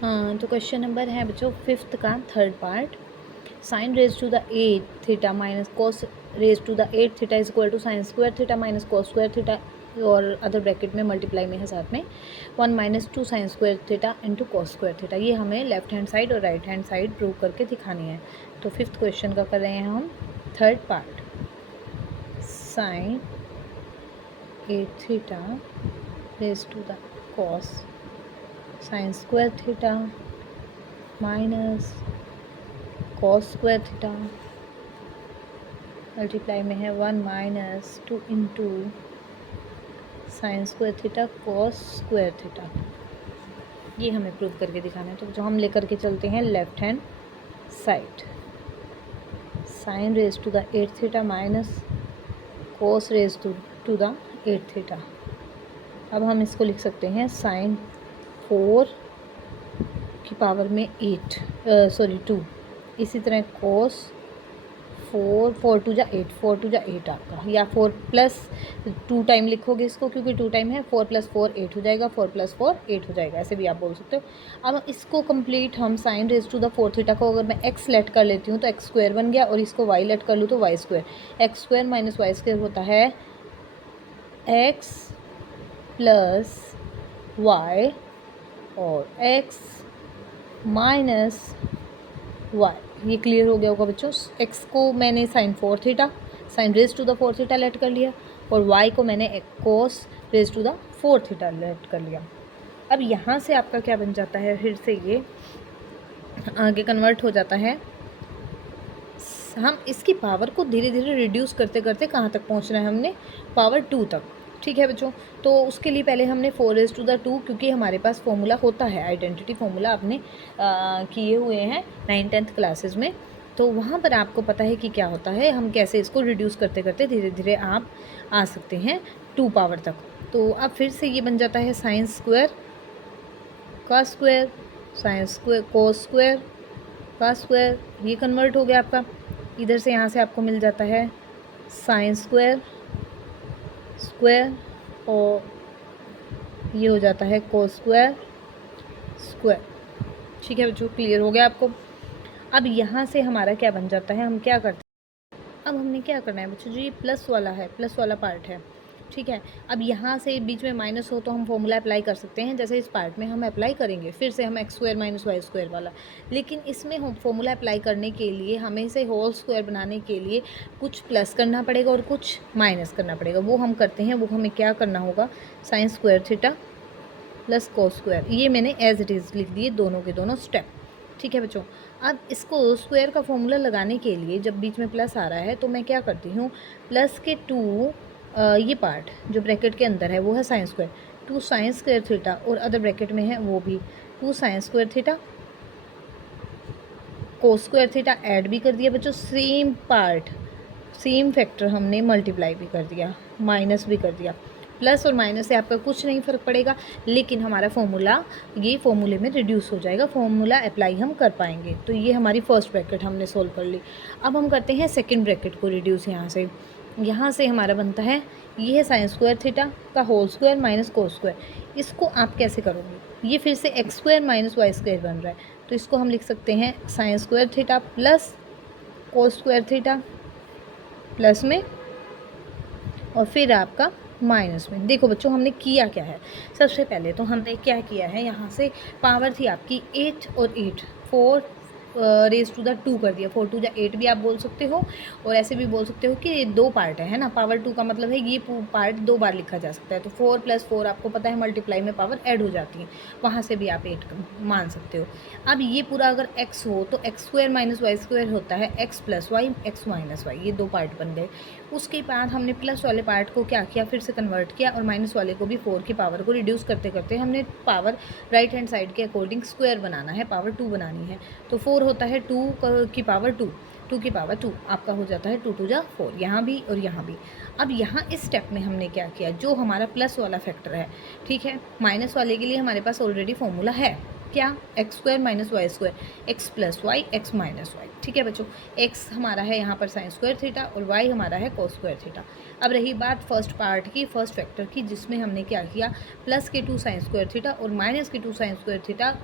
हाँ, तो question number है बच्चों 5th का 3rd part. Sine raise to the 8 theta minus cos raise to the 8 theta is equal to sine square theta minus cos square theta, और other bracket में multiply में है साथ में 1 minus 2 sine square theta into cos square theta. ये हमें left hand side और right hand side prove करके दिखानी है। तो 5th क्वेश्चन का कर रहे हैं हम 3rd part. Sine 8 theta raise to the cos sine square theta minus cos square theta multiply में है 1 minus 2 into sine square theta cos square theta. ये हमें प्रूव करके दिखाना है। तो जो हम लेकर के चलते हैं left hand side, sine raise to the 8 theta minus cos raise to the 8 theta. अब हम इसको लिख सकते हैं साइन 4 की पावर में 2। इसी तरह कॉस 4 टू जा 8 आपका, या 4 प्लस 2 टाइम लिखोगे इसको, क्योंकि 2 टाइम है। 4 प्लस 4 8 हो जाएगा, 4 प्लस 4 8 हो जाएगा, ऐसे भी आप बोल सकते हो। अब इसको कंप्लीट हम sine raise to the 4 theta को अगर मैं एक्स लेट कर लेती हूँ तो एक्स स्क्वायर बन गया, और इसको वाई लेट कर लूँ तो y square. X square minus y square होता है एक्स प्लस वाई और एक्स माइनस वाई। ये क्लियर हो गया होगा बच्चों। एक्स को मैंने sine 4 theta sine raise to the 4 theta let कर लिया, और वाई को मैंने cos raise to the 4 theta let कर लिया। अब यहाँ से आपका क्या बन जाता है, फिर से ये आगे कन्वर्ट हो जाता है। हम इसकी पावर को धीरे धीरे रिड्यूस करते करते कहाँ तक पहुँचना है हमने, पावर 2 तक। ठीक है बच्चों, तो उसके लिए पहले हमने 4⁻², क्योंकि हमारे पास फॉर्मूला होता है, आइडेंटिटी फॉर्मूला आपने किए हुए हैं 9th-10th क्लासेस में, तो वहाँ पर आपको पता है कि क्या होता है, हम कैसे इसको रिड्यूस करते करते धीरे धीरे आप आ सकते हैं 2 पावर तक। तो अब फिर से ये बन जाता है साइन स्क्वायर का square sine square cos square का स्क्वायर। ये कन्वर्ट हो गया आपका, इधर से यहाँ से आपको मिल जाता है साइन स्क्वायर स्क्वायर, और ये हो जाता है कोस स्क्वायर स्क्वायर। ठीक है बच्चों, क्लियर हो गया आपको। अब यहाँ से हमारा क्या बन जाता है, हम क्या करते हैं, अब हमने क्या करना है बच्चों, जो ये प्लस वाला है, प्लस वाला पार्ट है, ठीक है। अब यहाँ से बीच में माइनस हो तो हम फॉर्मूला अप्लाई कर सकते हैं, जैसे इस पार्ट में हम अप्लाई करेंगे फिर से हम x square minus y square वाला। लेकिन इसमें हम फॉर्मूला अप्लाई करने के लिए हमें इसे होल स्क्वायर बनाने के लिए कुछ प्लस करना पड़ेगा और कुछ माइनस करना पड़ेगा। वो हम करते हैं, वो हमें क्या करना होगा, sign square theta plus cos square. ये मैंने एज इट इज़ लिख दिए दोनों के दोनों स्टेप। ठीक है बच्चों, अब इसको स्क्वायर का फॉर्मूला लगाने के लिए जब बीच में प्लस आ रहा है तो मैं क्या करती हूँ, प्लस के 2 ये पार्ट जो ब्रैकेट के अंदर है वो है sine square, 2 sine square theta, और अदर ब्रैकेट में है वो भी 2 sine square theta cos square theta. Add भी कर दिया बच्चों, सेम पार्ट सेम फैक्टर हमने मल्टीप्लाई भी कर दिया, माइनस भी कर दिया। प्लस और माइनस से आपका कुछ नहीं फ़र्क पड़ेगा, लेकिन हमारा फॉर्मूला ये फॉर्मूले में रिड्यूस हो जाएगा, फॉर्मूला अप्लाई हम कर पाएंगे। तो ये हमारी फर्स्ट ब्रैकेट हमने सोल्व कर ली। अब हम करते हैं सेकंड ब्रैकेट को रिड्यूस। यहाँ से हमारा बनता है, ये है साइन स्क्वायर थीटा का whole square minus cos square. इसको आप कैसे करोगे, ये फिर से x square minus y square बन रहा है, तो इसको हम लिख सकते हैं sine square theta plus cos square theta plus में, और फिर आपका माइनस में। देखो बच्चों, हमने किया क्या है, सबसे पहले तो हमने क्या किया है, यहाँ से पावर थी आपकी 8 और 8, 4 रेज टू द 2 कर दिया, 4 टू द 8 भी आप बोल सकते हो, और ऐसे भी बोल सकते हो कि ये 2 पार्ट है ना, पावर 2 का मतलब है ये पार्ट 2 बार लिखा जा सकता है। तो 4 प्लस 4 आपको पता है मल्टीप्लाई में पावर ऐड हो जाती है, वहाँ से भी आप 8 मान सकते हो। अब ये पूरा अगर x हो तो x square minus y square होता है x plus y x minus y, ये 2 पार्ट बन गए। उसके बाद हमने प्लस वाले पार्ट को क्या किया, फिर से कन्वर्ट किया, और माइनस वाले को भी 4 की पावर को रिड्यूस करते करते हमने पावर राइट हैंड साइड के अकॉर्डिंग स्क्वायर बनाना है, पावर 2 बनानी है। तो 4 होता है 2 की पावर 2, 2 की पावर 2 आपका हो जाता है 2 टू जा 4, यहाँ भी और यहाँ भी। अब यहाँ इस स्टेप में हमने क्या किया, जो हमारा प्लस वाला फैक्टर है, ठीक है, माइनस वाले के लिए हमारे पास ऑलरेडी फॉर्मूला है, क्या, x square minus y square, x plus y x minus y. ठीक है बच्चों, एक्स हमारा है यहाँ पर साइन स्क्वायर थीटा और वाई हमारा है कोस स्क्वायर थीटा। अब रही बात फर्स्ट पार्ट की, फर्स्ट फैक्टर की, जिसमें हमने क्या किया, प्लस के 2 साइन स्क्वायर थीटा और माइनस के 2 साइन स्क्वायर थीटा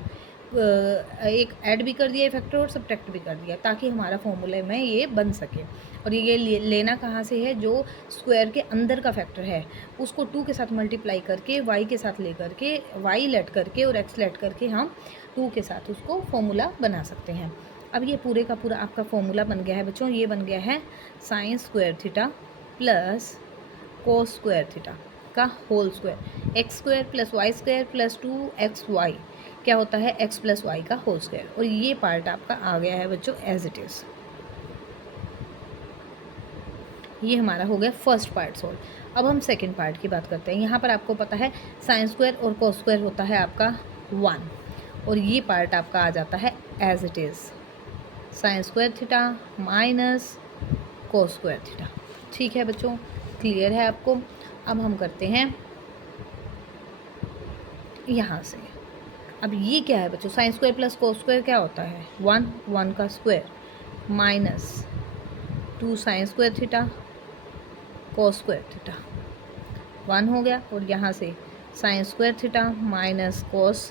एक ऐड भी कर दिया फैक्टर और सब्ट्रैक्ट भी कर दिया, ताकि हमारा फॉर्मूले में ये बन सके। और ये लेना कहाँ से है, जो स्क्वायर के अंदर का फैक्टर है उसको 2 के साथ मल्टीप्लाई करके y के साथ ले करके y लेट करके और x लेट करके हम 2 के साथ उसको फॉर्मूला बना सकते हैं। अब ये पूरे का पूरा आपका फॉर्मूला बन गया है बच्चों। ये बन गया है sine square theta plus cos square theta का whole square, x square plus y square plus 2xy क्या होता है, x प्लस वाई का होल स्क्वायर। और ये पार्ट आपका आ गया है बच्चों एज इट इज़। ये हमारा हो गया फर्स्ट पार्ट सॉल्व। अब हम सेकंड पार्ट की बात करते हैं। यहाँ पर आपको पता है साइन स्क्वायर और कोस स्क्वायर होता है आपका 1, और ये पार्ट आपका आ जाता है as it is sine square theta minus cos square theta. ठीक है बच्चों, क्लियर है आपको। अब हम करते हैं यहाँ से। अब ये क्या है बच्चों, sine square plus cos square क्या होता है, 1 का square minus 2 sine square theta cos square theta 1 हो गया। और यहाँ से sign square theta minus cos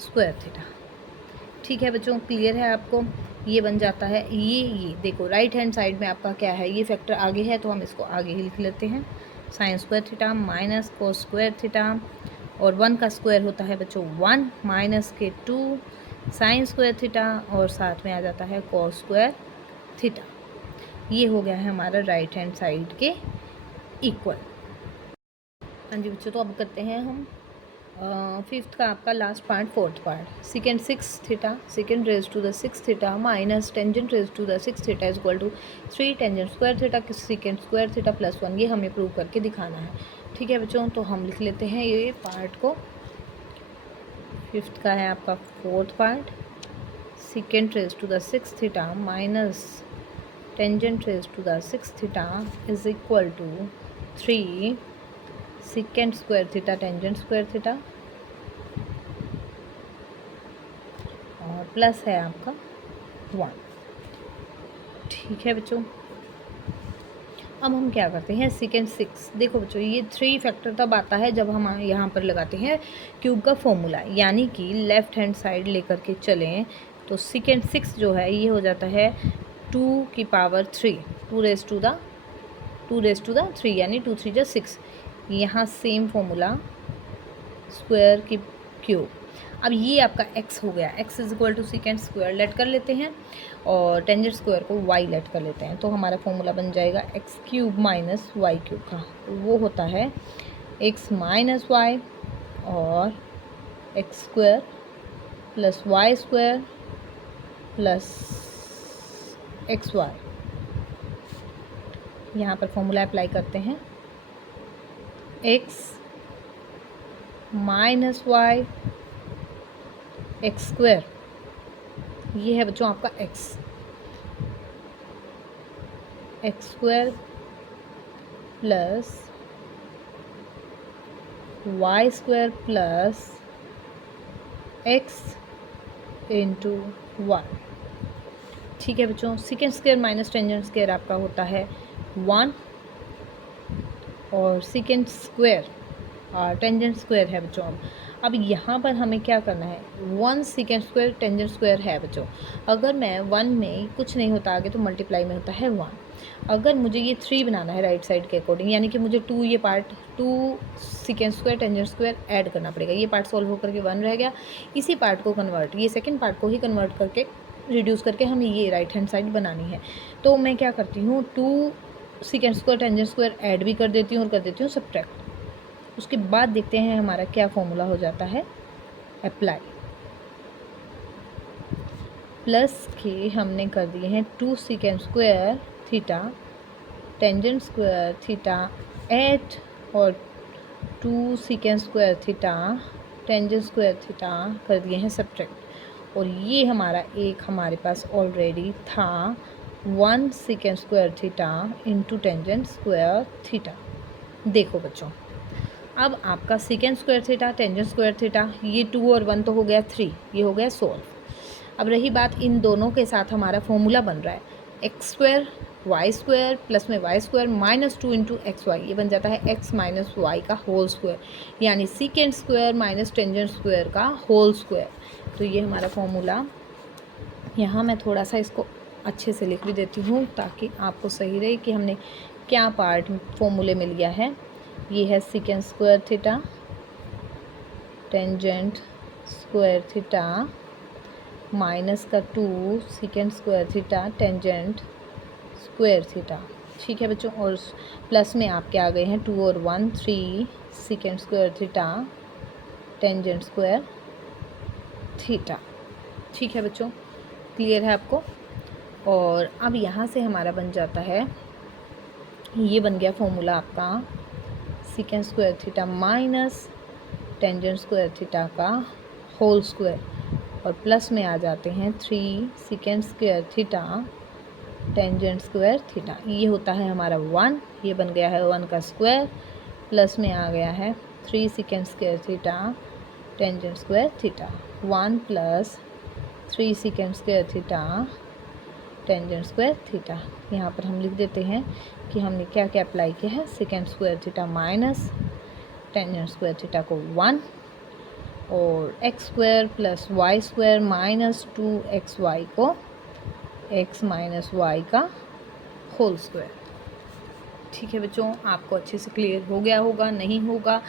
square theta. ठीक है बच्चों, क्लियर है आपको। ये बन जाता है ये देखो राइट हैंड साइड में आपका क्या है, ये फैक्टर आगे है तो हम इसको आगे ही लिख लेते हैं, sine square theta minus cos square theta. और 1 का स्क्वायर होता है बच्चों 1 माइनस के 2 साइन स्क्वायर थीटा, और साथ में आ जाता है कोस स्क्वायर थीटा। ये हो गया है हमारा राइट हैंड साइड के इक्वल। हाँ जी बच्चों, तो अब करते हैं हम फिफ्थ का आपका last part, fourth part. Second 6 theta second raise to the 6 theta minus tangent raise to the 6 theta is equal to 3 tangent square theta second square theta plus 1। ये हमें प्रूव करके दिखाना है। ठीक है बच्चों, तो हम लिख लेते हैं ये पार्ट को। फिफ्थ का है आपका fourth part, second raise to the 6 theta minus tangent raise to the 6 theta is equal to 3 second square theta tangent square theta और प्लस है आपका 1। ठीक है बच्चों, अब हम क्या करते हैं सेकेंड 6। देखो बच्चों, ये 3 फैक्टर तब आता है जब हम यहाँ पर लगाते हैं क्यूब का फॉर्मूला, यानी कि लेफ्ट हैंड साइड लेकर के चलें तो सेकेंड 6 जो है ये हो जाता है 2 की पावर 3 2 रेज टू द 3 यानी 2 3 जा 6। यहाँ सेम फॉर्मूला स्क्वायर की क्यूब। अब ये आपका x हो गया, x is equal to second square let कर लेते हैं और टेंजेंट स्क्वायर को y लेट कर लेते हैं, तो हमारा फॉर्मूला बन जाएगा x cube minus y cube का। वो होता है x माइनस वाई और x square plus y square plus x y. यहाँ पर फॉर्मूला अप्लाई करते हैं, x minus y x square, ये है बच्चों आपका x square plus y square plus x into y. ठीक है बच्चों, second square minus tangent square आपका होता है 1 और सेकेंड स्क्वायर टेंजेंट स्क्वायर है बच्चों। अब यहाँ पर हमें क्या करना है, 1 सेकेंड स्क्वायर टेंजेंट स्क्वायर है बच्चों। अगर मैं 1 में कुछ नहीं होता आगे तो मल्टीप्लाई में होता है 1। अगर मुझे ये 3 बनाना है राइट साइड के अकॉर्डिंग, यानी कि मुझे 2 ये part 2 second square tangent square add करना पड़ेगा। ये पार्ट सॉल्व होकर के 1 रह गया, इसी पार्ट को कन्वर्ट, ये सेकेंड पार्ट को ही कन्वर्ट करके रिड्यूस करके हमें ये राइट हैंड साइड बनानी है। तो मैं क्या करती हूँ, 2 second square tangent square add भी कर देती हूँ और कर देती हूँ सब्ट्रैक्ट। उसके बाद देखते हैं हमारा क्या फॉर्मूला हो जाता है अप्लाई। प्लस के हमने कर दिए हैं 2 second square theta tangent square theta एट और 2 second square theta tangent square theta कर दिए हैं सब्ट्रैक्ट। और ये हमारा एक हमारे पास ऑलरेडी था 1 second square theta into tangent square theta. देखो बच्चों, अब आपका second square theta tangent square theta ये 2 और 1 तो हो गया 3, ये हो गया सॉल्व। अब रही बात इन दोनों के साथ हमारा फॉर्मूला बन रहा है x square y square plus में y square minus 2 into x y, ये बन जाता है एक्स माइनस वाई का होल स्क्वायर, यानी second square minus tangent square का होल स्क्वायर। तो ये हमारा फॉर्मूला, यहाँ मैं थोड़ा सा इसको अच्छे से लिख भी देती हूँ ताकि आपको सही रहे कि हमने क्या पार्ट फॉर्मूले में लिया है। ये है secant square theta tangent square theta minus का 2 secant square theta tangent square theta. ठीक है बच्चों, और प्लस में आपके आ गए हैं 2 और 1 3 secant square theta tangent square theta. ठीक है बच्चों, क्लियर है आपको। और अब यहाँ से हमारा बन जाता है, ये बन गया फॉर्मूला आपका secant square theta minus tangent square theta का होल स्क्वायर, और प्लस में आ जाते हैं 3 secant square theta tangent square theta. ये होता है हमारा 1, ये बन गया है 1 का स्क्वायर, प्लस में आ गया है 3 secant square theta tangent square theta. 1 plus 3 secant square theta tangent square theta. यहाँ पर हम लिख देते हैं कि हमने क्या क्या अप्लाई किया है। Second square theta minus tangent square theta को 1, और x square plus y square minus 2xy को x माइनस वाई का होल स्क्वायर। ठीक है बच्चों, आपको अच्छे से क्लियर हो गया होगा, नहीं होगा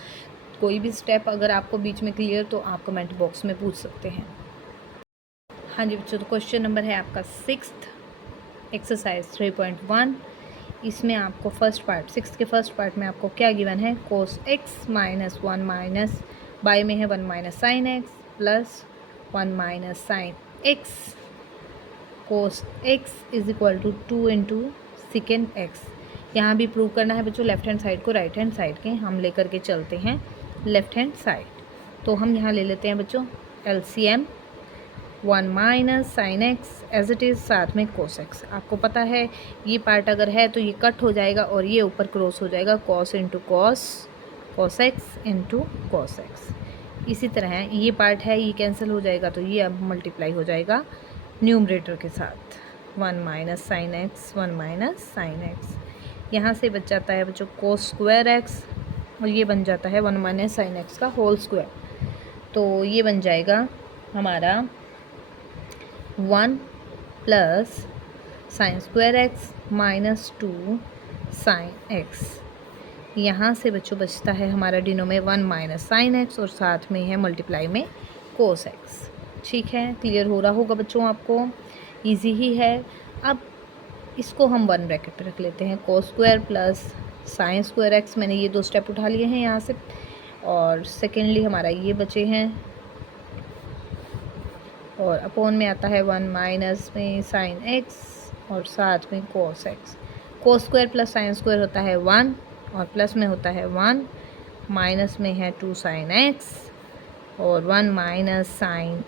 कोई भी स्टेप अगर आपको बीच में क्लियर, तो आप कमेंट बॉक्स में पूछ सकते हैं। हाँ जी बच्चों, तो क्वेश्चन नंबर है आपका 6th एक्सरसाइज 3.1। इसमें आपको फर्स्ट पार्ट, 6 के फर्स्ट पार्ट में आपको क्या गिवन है, cos x minus 1 minus by में है 1 minus sine x plus 1 minus sine x cos x is equal to 2 into second x. यहाँ भी प्रूव करना है बच्चों, लेफ्ट हैंड साइड को राइट हैंड साइड के हम लेकर के चलते हैं लेफ्ट हैंड साइड। तो हम यहाँ ले लेते हैं बच्चों LCM 1 minus sine x as it is, साथ में कोस एक्स। आपको पता है ये पार्ट अगर है तो ये कट हो जाएगा और ये ऊपर क्रॉस हो जाएगा, cos into cos, cos x into cos x. इसी तरह ये पार्ट है, ये कैंसिल हो जाएगा तो ये अब मल्टीप्लाई हो जाएगा न्यूमरेटर के साथ, 1 minus sine x 1 minus sine x. यहाँ से बच जाता है बच्चों कोस स्क्वायर एक्स, और ये बन जाता है 1 माइनस साइन एक्स का होल स्क्वायर। तो ये बन जाएगा हमारा 1 plus sine square x minus 2 sine x. यहाँ से बच्चों बचता है हमारा डिनो में 1 माइनस साइन एक्स, और साथ में है मल्टीप्लाई में कोस एक्स। ठीक है, क्लियर हो रहा होगा बच्चों आपको, इजी ही है। अब इसको हम 1 ब्रैकेट पे रख लेते हैं, cos square plus sine square x. मैंने ये 2 स्टेप उठा लिए हैं यहाँ से, और सेकेंडली हमारा ये बचे हैं, और अपॉन में आता है 1 माइनस में साइन एक्स और साथ में cos x. Cos square plus sine square होता है 1, और प्लस में होता है 1, माइनस में है 2 साइन एक्स और 1 माइनस साइन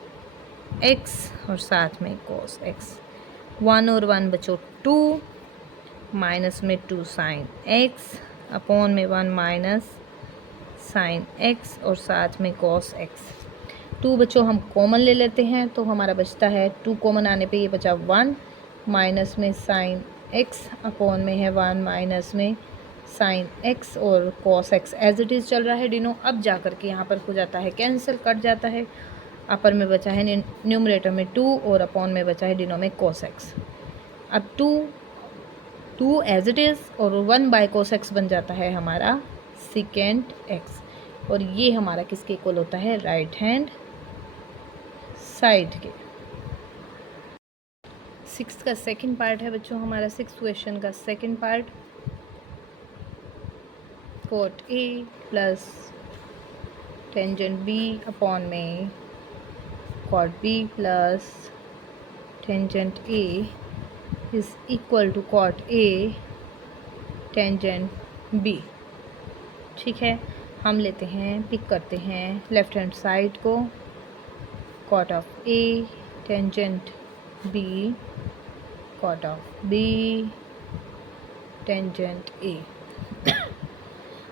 एक्स और साथ में कोस एक्स। 1 और 1 बचो 2, माइनस में 2 साइन एक्स अपॉन में 1 माइनस साइन एक्स और साथ में कोस एक्स। 2 बच्चों हम कॉमन ले लेते हैं तो हमारा बचता है 2 कॉमन आने पे ये बचा 1, माइनस में साइन एक्स अपॉन में है 1 माइनस में साइन एक्स और cos x as it is चल रहा है डिनो। अब जा कर के यहाँ पर हो जाता है कैंसिल, कट जाता है। अपर में बचा है न्यूमरेटर में 2 और अपॉन में बचा है डिनो में कॉस एक्स। अब 2 एज इट इज़ और 1 बाय कॉस एक्स बन जाता है हमारा सेकेंड एक्स, और ये हमारा किसके इक्वल होता है, राइट हैंड साइड के। 6 का सेकंड पार्ट है बच्चों हमारा, 6 क्वेश्चन का second part, cot A plus tangent B upon में cot B plus tangent A is equal to cot A tangent B. ठीक है, हम लेते हैं, पिक करते हैं लेफ्ट हैंड साइड को, cot of A tangent B, cot of B tangent A.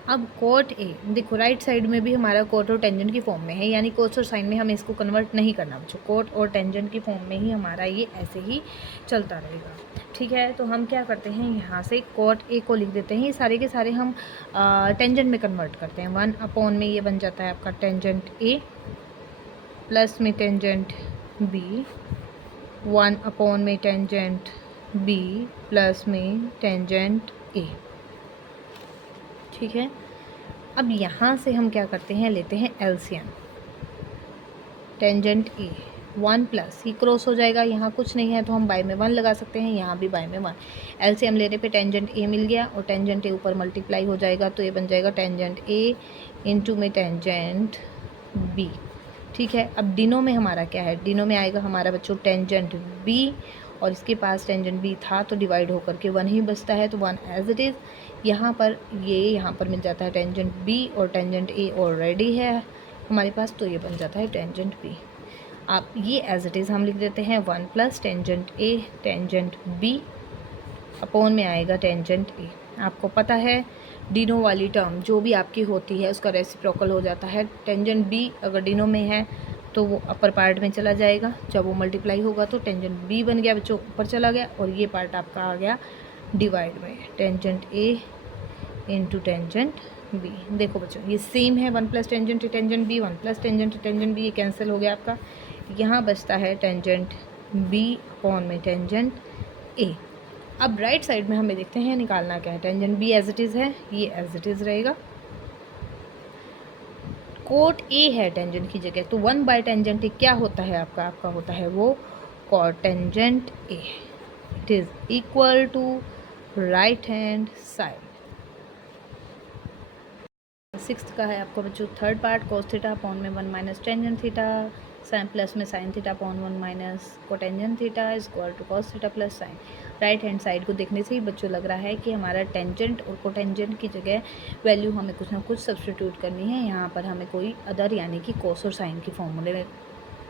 अब कोट ए देखो राइट साइड में भी हमारा कोट और टेंजेंट की फॉर्म में है, यानी कोस और साइन में हमें इसको कन्वर्ट नहीं करना बच्चों, कोट और टेंजेंट की फॉर्म में ही हमारा ये ऐसे ही चलता रहेगा। ठीक है, तो हम क्या करते हैं, यहाँ से कोट ए को लिख देते हैं, ये सारे के सारे हम टेंजेंट में कन्वर्ट करते हैं। 1 अपॉन में ये बन जाता है आपका टेंजेंट ए, प्लस में टेंजेंट बी, 1 अपॉन में टेंजेंट बी प्लस में टेंजेंट ए। ठीक है, अब यहाँ से हम क्या करते हैं, लेते हैं एलसीएम। टेंजेंट ए 1 प्लस ही क्रॉस हो जाएगा, यहाँ कुछ नहीं है तो हम बाय में 1 लगा सकते हैं, यहाँ भी बाय में 1। एलसीएम लेने पे टेंजेंट ए मिल गया और टेंजेंट ए ऊपर मल्टीप्लाई हो जाएगा, तो ये बन जाएगा टेंजेंट ए इंटू में टेंजेंट बी। ठीक है, अब डिनो में हमारा क्या है, डिनो में आएगा हमारा बच्चों टेंजेंट बी, और इसके पास टेंजेंट बी था तो डिवाइड होकर के 1 ही बचता है, तो 1 एज इट इज़। यहाँ पर ये यहाँ पर मिल जाता है टेंजेंट बी और टेंजेंट ए ऑलरेडी है हमारे पास, तो ये बन जाता है टेंजेंट बी। आप ये एज इट इज़ हम लिख देते हैं 1 plus tangent A tangent B upon में आएगा टेंजेंट ए। आपको पता है डिनो वाली टर्म जो भी आपकी होती है उसका रेसिप्रोकल हो जाता है। टेंजेंट बी अगर डिनो में है तो वो अपर पार्ट में चला जाएगा, जब वो मल्टीप्लाई होगा तो टेंजेंट बी बन गया बच्चों, ऊपर चला गया, और ये पार्ट आपका आ गया डिवाइड में, tangent A into tangent B. देखो बच्चों ये सेम है, 1 plus tangent tangent B, 1 plus tangent B, ये कैंसिल हो गया आपका। यहाँ बचता है टेंजेंट बी अपॉन में टेंजेंट ए। अब राइट साइड में हमें देखते हैं निकालना क्या है, tangent B as it is है, ये एज इट इज़ रहेगा, कोट ए है टेंजेंट की जगह, तो 1 बाय टेंजेंट ए क्या होता है आपका होता है वो cot tangent A. It is equal to right hand side. 6th का है आपको बच्चों third part, cos theta upon में 1 minus tangent theta sine plus में sine theta upon 1 minus cotangent theta equal to cos theta plus sine. Right hand side को देखने से ही बच्चों लग रहा है कि हमारा टेंजेंट और कोटेंजेंट की जगह वैल्यू हमें कुछ ना कुछ सब्स्टिट्यूट करनी है। यहाँ पर हमें कोई अदर यानी कि कॉस और साइन की फॉर्मूले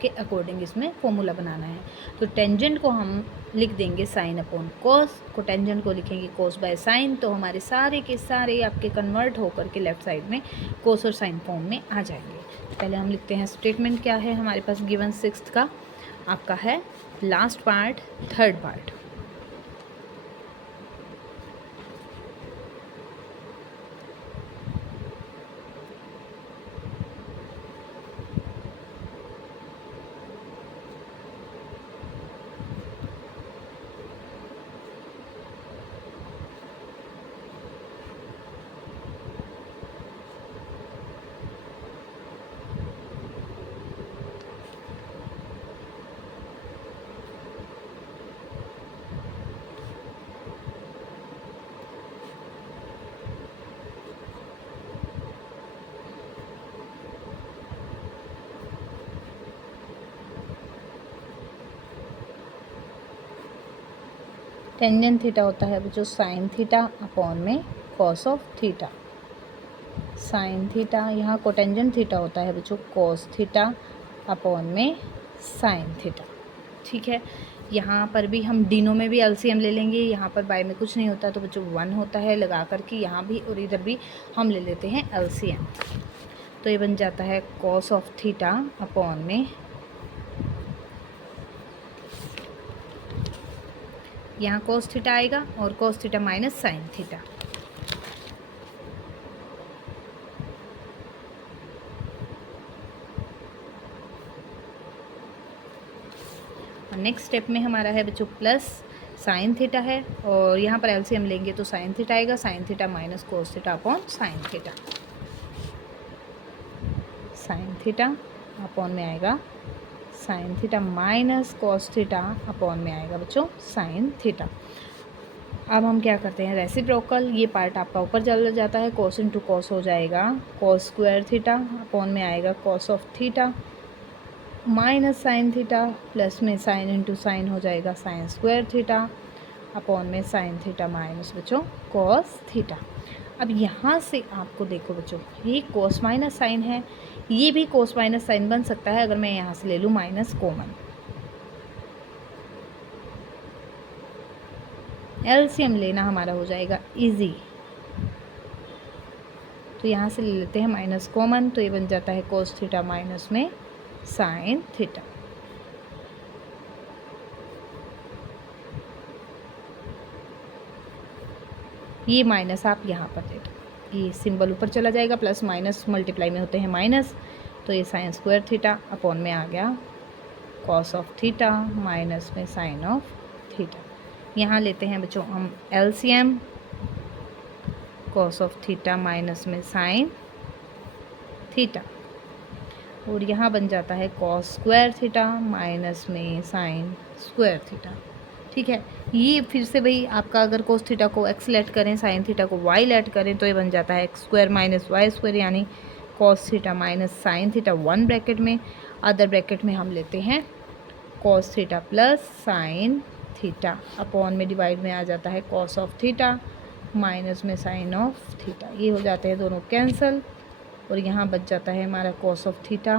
के अकॉर्डिंग इसमें फॉर्मूला बनाना है। तो टेंजेंट को हम लिख देंगे साइन अपॉन कॉस, कोटेंजेंट को लिखेंगे कॉस बाय साइन, तो हमारे सारे के सारे आपके कन्वर्ट होकर के लेफ्ट साइड में कॉस और साइन फॉर्म में आ जाएंगे। पहले हम लिखते हैं स्टेटमेंट क्या है हमारे पास गिवन 6th का, आपका है last part third part. Tangent theta होता है जो साइन थीटा अपॉन में cos of theta, sine theta. यहाँ कोटेंजेंट थीटा होता है बच्चों कॉस थीटा अपॉन में साइन थीटा। ठीक है, यहाँ पर भी हम डिनो में भी एलसीएम ले लेंगे, यहाँ पर बाय में कुछ नहीं होता तो बच्चों 1 होता है, लगा करके यहाँ भी और इधर भी हम ले लेते हैं एलसीएम, तो ये बन जाता है कॉस ऑफ थीटा अपॉन में, यहाँ कॉस थीटा आएगा और cos theta minus sine theta. Next step में हमारा है बच्चों प्लस साइन थीटा है, और यहाँ पर एलसीएम लेंगे तो साइन थीटा आएगा, sine theta minus cos theta upon sine theta, sign theta upon में आएगा sine theta minus cos theta upon में आएगा बच्चों साइन थीटा। अब हम क्या करते हैं रेसिप्रोकल, ये पार्ट आपका ऊपर चला जाता है, कॉस इंटू कॉस हो जाएगा कॉस स्क्वायर थीटा अपॉन में आएगा cos of theta minus sine theta plus में साइन इंटू साइन हो जाएगा साइन स्क्वायर थीटा अपॉन में साइन थीटा माइनस बच्चों कॉस थीटा। अब यहाँ से आपको देखो बच्चों ये कोस माइनस साइन है, ये भी कोस माइनस साइन बन सकता है अगर मैं यहाँ से ले लूँ माइनस कॉमन, एलसीएम लेना हमारा हो जाएगा इजी, तो यहाँ से ले लेते हैं माइनस कॉमन, तो ये बन जाता है कोस थीटा माइनस में साइन थीटा। ये माइनस आप यहाँ पर दे दो, ये सिंबल ऊपर चला जाएगा, प्लस माइनस मल्टीप्लाई में होते हैं माइनस, तो ये साइन स्क्वायर थीटा अपॉन में आ गया कॉस ऑफ थीटा माइनस में साइन ऑफ थीटा। यहाँ लेते हैं बच्चों हम LCM, cos of theta minus में साइन थीटा, और यहाँ बन जाता है कॉस स्क्वायर थीटा माइनस में साइन स्क्वायर थीटा। ठीक है, ये फिर से भाई आपका अगर कोस थीटा को एक्स लेट करें, साइन थीटा को वाई लेट करें, तो ये बन जाता है x square minus y square, यानी cos theta minus sine theta one bracket में, अदर ब्रैकेट में हम लेते हैं cos theta plus sign theta, upon में डिवाइड में आ जाता है कॉस ऑफ थीटा माइनस में साइन ऑफ थीटा। ये हो जाते हैं दोनों कैंसल, और यहाँ बच जाता है हमारा कॉस ऑफ थीटा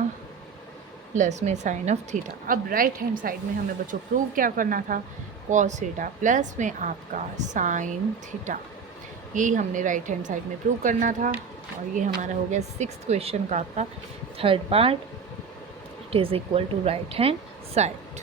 प्लस में साइन ऑफ थीटा। अब राइट हैंड साइड में हमें बच्चों प्रूव क्या करना था, कॉस थीटा प्लस में आपका साइन थीटा, यही हमने राइट हैंड साइड में प्रूव करना था। और ये हमारा हो गया 6th क्वेश्चन का आपका third part, it is equal to right hand side.